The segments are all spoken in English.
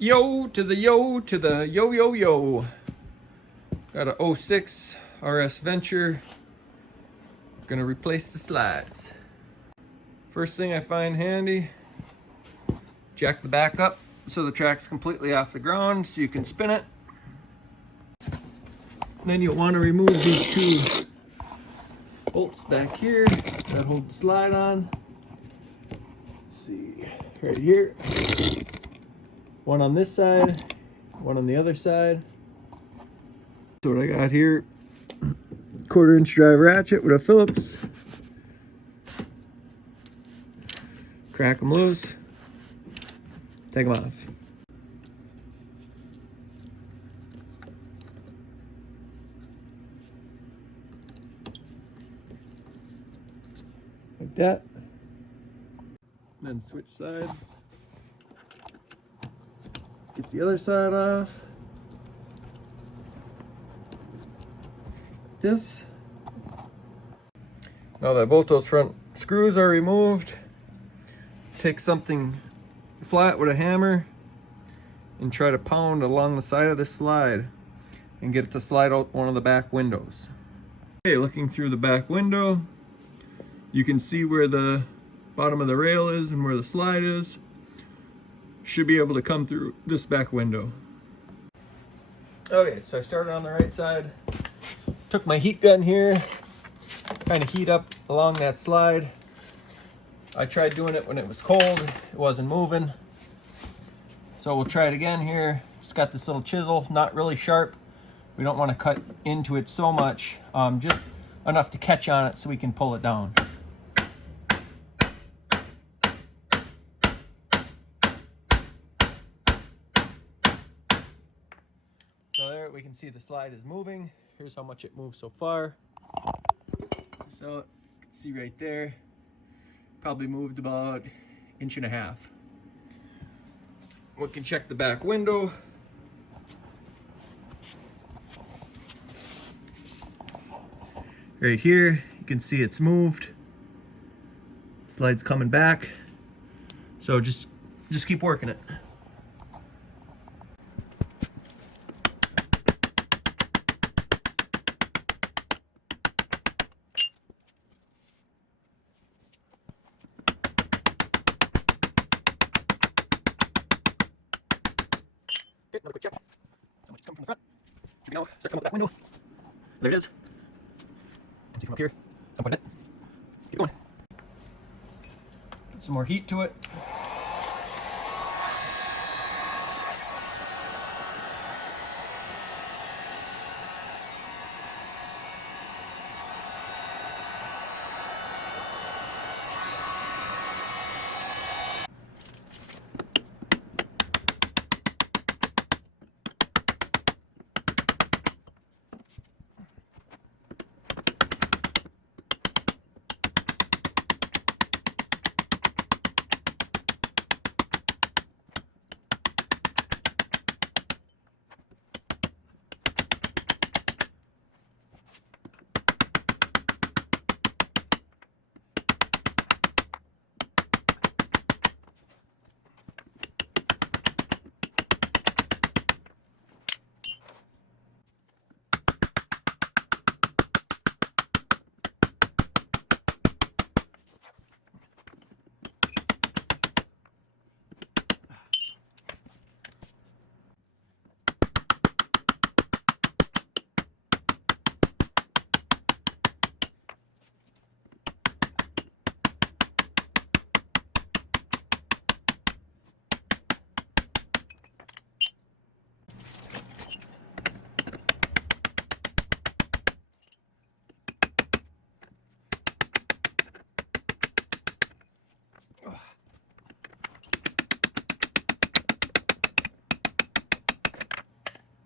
Yo to the yo to the yo yo yo. Got a 06 RS Venture. Gonna replace the slides. First thing I find handy, jack the back up so the track's completely off the ground so you can spin it. Then you'll want to remove these two bolts back here that hold the slide on. Let's see, right here. One on this side, one on the other side. So what I got here, 1/4-inch drive ratchet with a Phillips. Crack them loose, take them off. Like that. Then switch sides. Get the other side off. This. Now that both those front screws are removed, take something flat with a hammer and try to pound along the side of this slide and get it to slide out one of the back windows. Okay, looking through the back window, you can see where the bottom of the rail is and where the slide is. Should be able to come through this back window. Okay, so I started on the right side. Took my heat gun here, kind of heat up along that slide. I tried doing it when it was cold, it wasn't moving. So we'll try it again here. Just got this little chisel, not really sharp. We don't want to cut into it so much, just enough to catch on it so we can pull it down. So there we can see the slide is moving. Here's how much it moved so far. So you can see right there, probably moved about 1.5 inches. We can check the back window. Right here, you can see it's moved. Slide's coming back. So just keep working it. Okay, another quick check. So much is coming from the front. Should we now start coming up that window? There it is. Once you come up here, some point in it. Keep going. Put some more heat to it.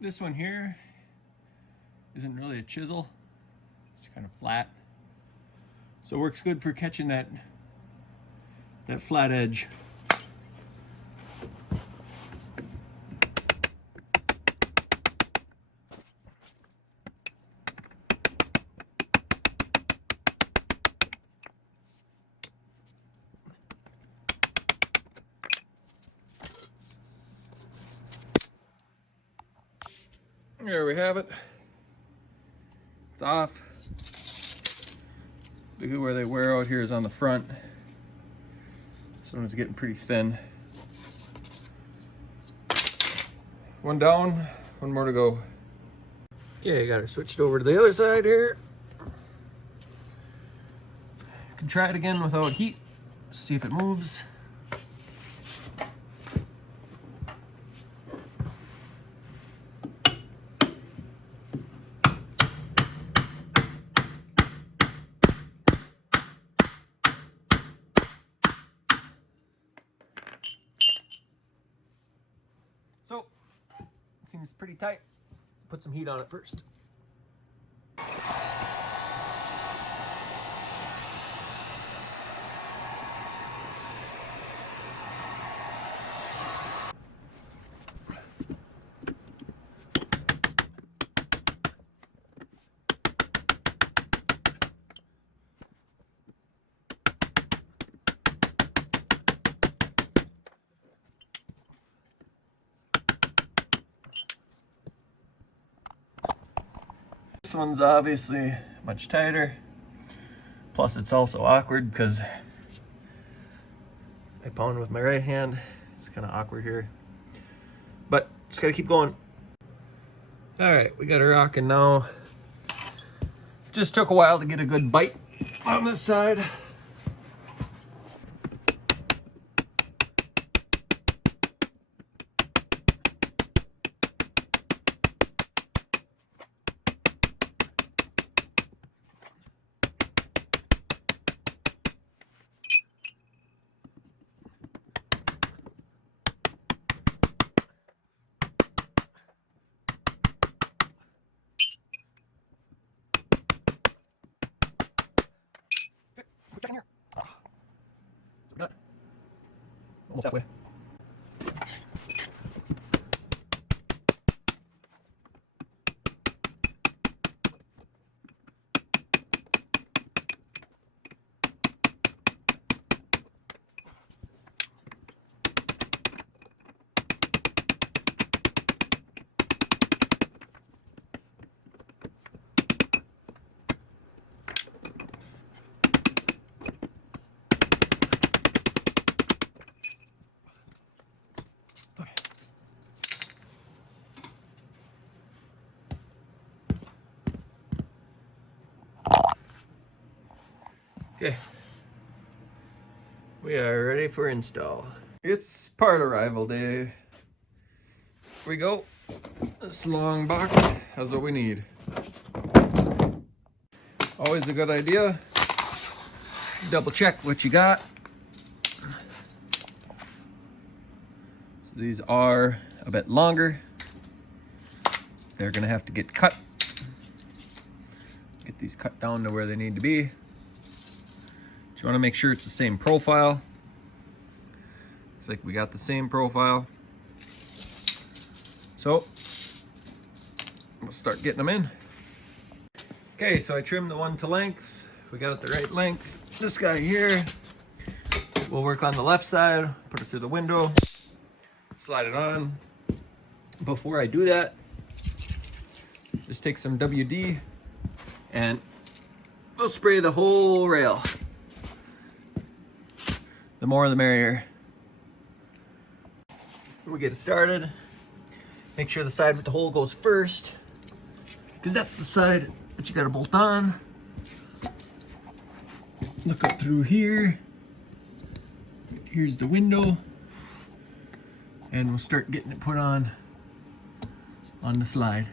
This one here isn't really a chisel, it's kind of flat. So it works good for catching that flat edge. There we have it. It's off. Look at where they wear out here is on the front. This one is getting pretty thin. One down, one more to go. Okay, I got it switched over to the other side here. Can try it again without heat, see if it moves. So, it seems pretty tight. Put some heat on it first. This one's obviously much tighter. Plus it's also awkward because I pound with my right hand. It's kind of awkward here. But just gotta keep going. All right, we got her rocking now. Just took a while to get a good bite on this side. Check in here. Oh. So we got almost halfway. Okay, we are ready for install. It's part arrival day. Here we go. This long box has what we need. Always a good idea. Double check what you got. So these are a bit longer. They're gonna have to get cut. Get these cut down to where they need to be. You want to make sure it's the same profile. Looks like we got the same profile. So we'll start getting them in. Okay, so I trimmed the one to length. We got it the right length. This guy here, we'll work on the left side, put it through the window, slide it on. Before I do that, just take some WD and we'll spray the whole rail. The more the merrier. We get it started. Make sure the side with the hole goes first, because that's the side that you gotta bolt on. Look up through here. Here's the window. And we'll start getting it put on the slide.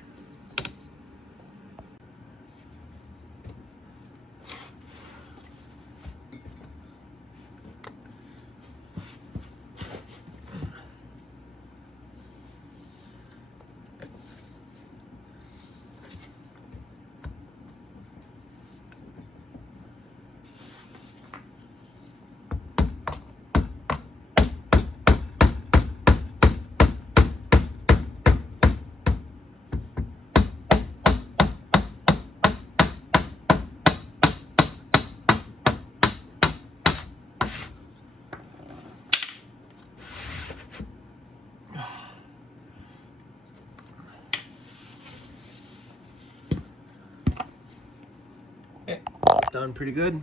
slipped on pretty good.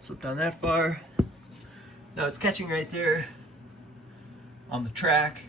Slipped on that far. Now it's catching right there on the track.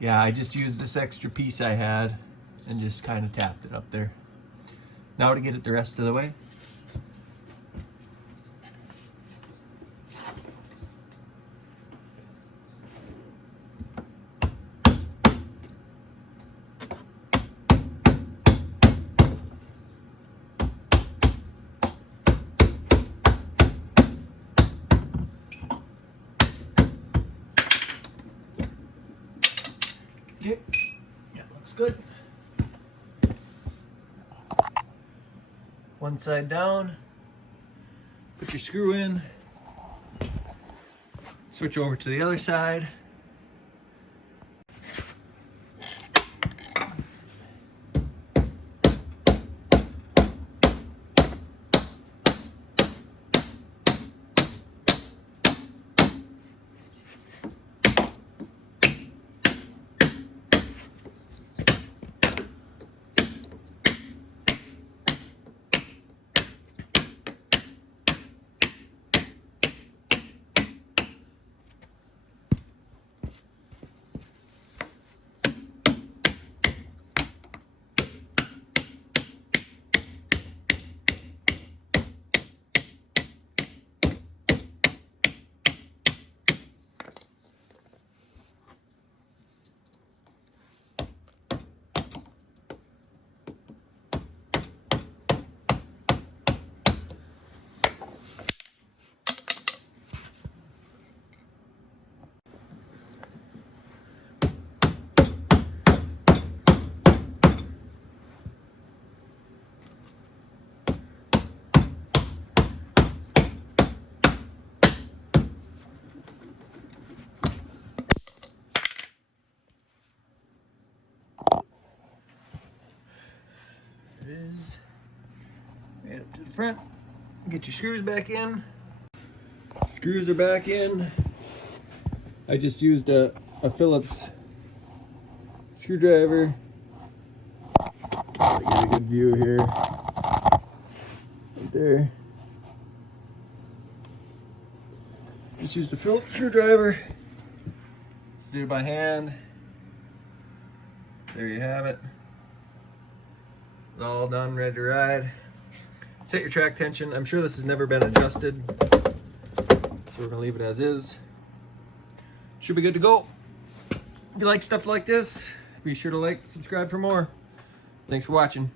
Yeah, I just used this extra piece I had and just kind of tapped it up there. Now to get it the rest of the way. Okay, yeah, looks good. One side down, put your screw in, switch over to the other side. It is right up to the front. Get your screws back in. Screws are back in. I just used a Phillips screwdriver. Get a good view here. Right there. Just used a Phillips screwdriver. Just did it by hand. There you have it. It's all done, ready to ride. Set your track tension. I'm sure this has never been adjusted, so we're gonna leave it as is. Should be good to go. If you like stuff like this, be sure to like, subscribe for more. Thanks for watching.